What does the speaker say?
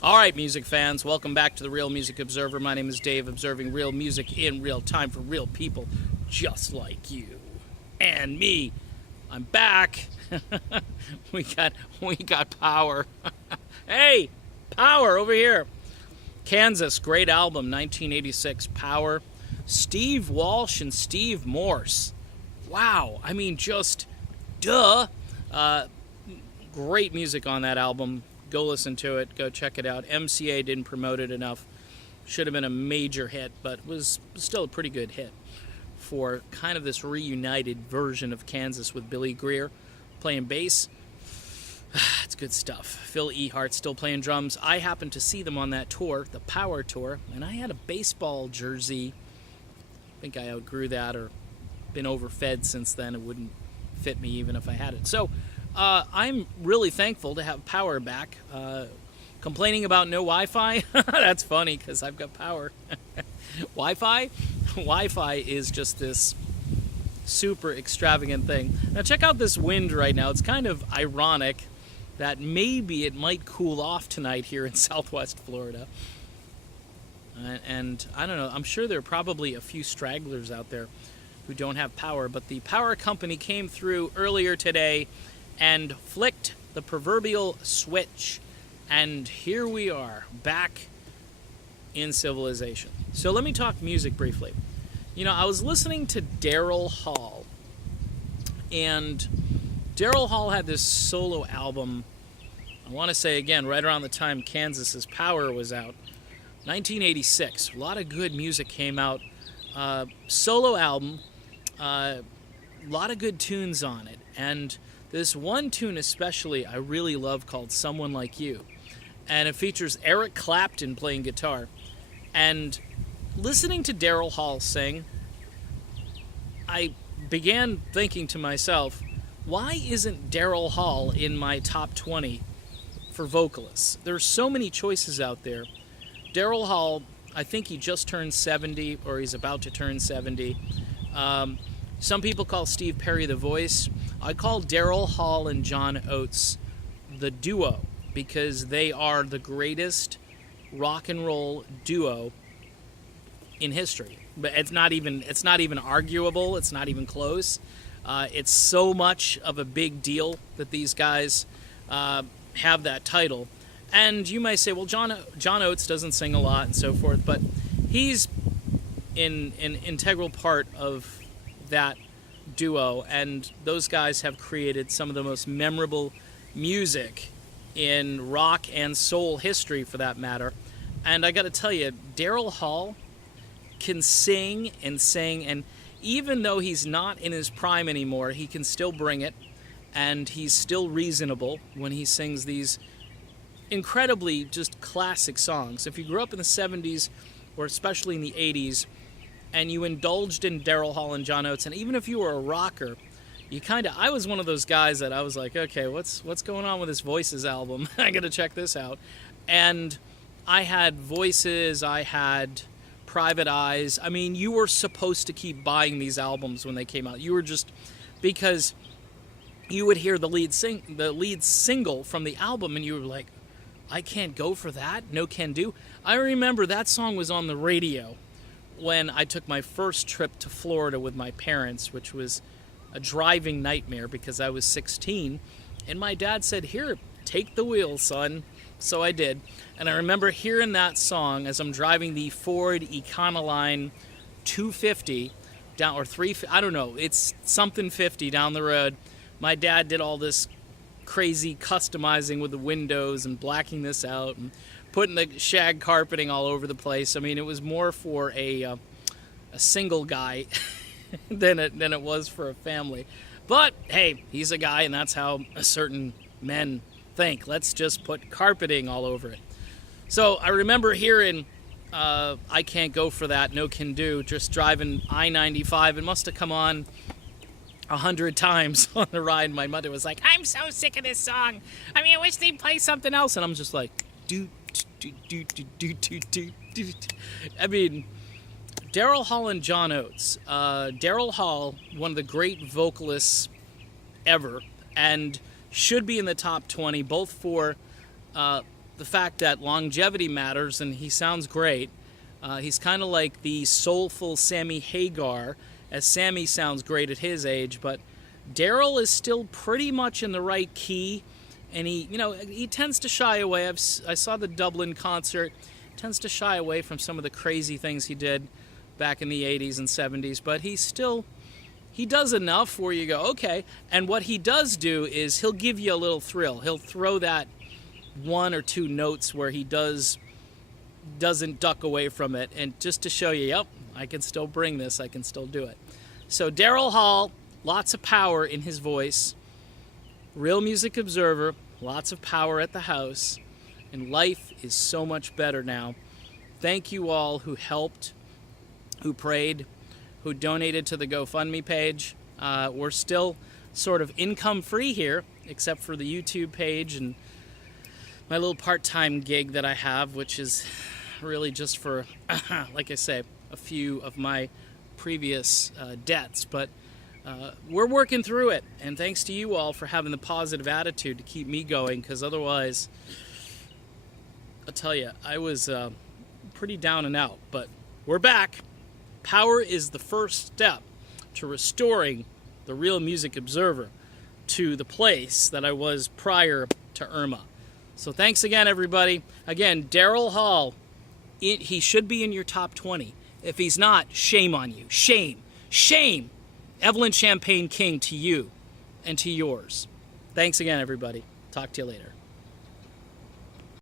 All right, music fans, welcome back to the Real Music Observer. My name is Dave, observing real music in real time for real people just like you and me. I'm back. we got power. Hey, power over here. Kansas, great album, 1986, Power. Steve Walsh and Steve Morse. Wow, I mean, just duh. Uh, Great music on that album. Go listen to it. Go check it out. MCA didn't promote it enough. Should have been a major hit, but was still a pretty good hit for kind of this reunited version of Kansas with Billy Greer playing bass. It's good stuff. Phil Ehart still playing drums. I happened to see them on that tour, the Power Tour, and I had a baseball jersey. I think I outgrew that or been overfed since then. It wouldn't fit me even if I had it. So I'm really thankful to have power back. Complaining about no Wi-Fi? That's funny because I've got power. Wi-Fi? Wi-Fi is just this super extravagant thing. Now check out this wind right now. It's kind of ironic that maybe it might cool off tonight here in Southwest Florida. And I don't know, I'm sure there are probably a few stragglers out there who don't have power, but the power company came through earlier today and flicked the proverbial switch. And here we are, back in civilization. So let me talk music briefly. You know, I was listening to Daryl Hall, and Daryl Hall had this solo album, I want to say again, right around the time Kansas's Power was out, 1986. A lot of good music came out. Solo album, a lot of good tunes on it. And this one tune especially I really love called Someone Like You. And it features Eric Clapton playing guitar. And listening to Daryl Hall sing, I began thinking to myself, why isn't Daryl Hall in my top 20 for vocalists? There's so many choices out there. Daryl Hall, I think he just turned 70, or he's about to turn 70. Some people call Steve Perry the voice. I call Daryl Hall and John Oates the duo because they are the greatest rock and roll duo in history. But it's not even arguable. It's not even close. It's so much of a big deal that these guys have that title. And you may say, well, John Oates doesn't sing a lot and so forth, but he's an integral part of that duo, and those guys have created some of the most memorable music in rock and soul history, for that matter. And I got to tell you, Daryl Hall can sing and sing, and even though he's not in his prime anymore, he can still bring it, and he's still reasonable when he sings these incredibly just classic songs. If you grew up in the 70s, or especially in the 80s, and you indulged in Daryl Hall and John Oates, and even if you were a rocker, I was one of those guys that I was like, okay, what's going on with this Voices album? I gotta check this out. And I had Voices, I had Private Eyes. I mean, you were supposed to keep buying these albums when they came out. You were just, because you would hear the lead single from the album, and you were like, I can't go for that, no can do. I remember that song was on the radio when I took my first trip to Florida with my parents, which was a driving nightmare because I was 16. And my dad said, here, take the wheel, son. So I did. And I remember hearing that song as I'm driving the Ford Econoline 250 down, or 350, I don't know, it's something 50 down the road. My dad did all this crazy customizing with the windows and blacking this out and putting the shag carpeting all over the place. I mean, it was more for a single guy than it was for a family. But hey, he's a guy, and that's how certain men think. Let's just put carpeting all over it. So I remember hearing I Can't Go For That, No Can Do, just driving I-95. It must have come on 100 times on the ride. My mother was like, I'm so sick of this song. I mean, I wish they'd play something else. And I'm just like, do. I mean, Daryl Hall and John Oates. Daryl Hall, one of the great vocalists ever, and should be in the top 20, both for the fact that longevity matters, and he sounds great. He's kind of like the soulful Sammy Hagar, as Sammy sounds great at his age, but Daryl is still pretty much in the right key, and he tends to shy away. I saw the Dublin concert. Tends to shy away from some of the crazy things he did back in the 80s and 70s, but he does enough where you go, okay. And what he does do is he'll give you a little thrill. He'll throw that one or two notes where he doesn't duck away from it, and just to show you, yep, I can still bring this, I can still do it. So Daryl Hall, lots of power in his voice. Real Music Observer, lots of power at the house. And life is so much better now. Thank you all who helped, who prayed, who donated to the GoFundMe page. We're still sort of income free here, except for the YouTube page and my little part-time gig that I have, which is really just for, like I say, a few of my previous debts. But we're working through it, and thanks to you all for having the positive attitude to keep me going, because otherwise, I'll tell you, I was pretty down and out. But we're back. Power is the first step to restoring the Real Music Observer to the place that I was prior to Irma. So thanks again, everybody. Again, Daryl Hall, he should be in your top 20. If he's not, shame on you. Shame. Shame. Evelyn Champagne King, to you and to yours. Thanks again, everybody. Talk to you later.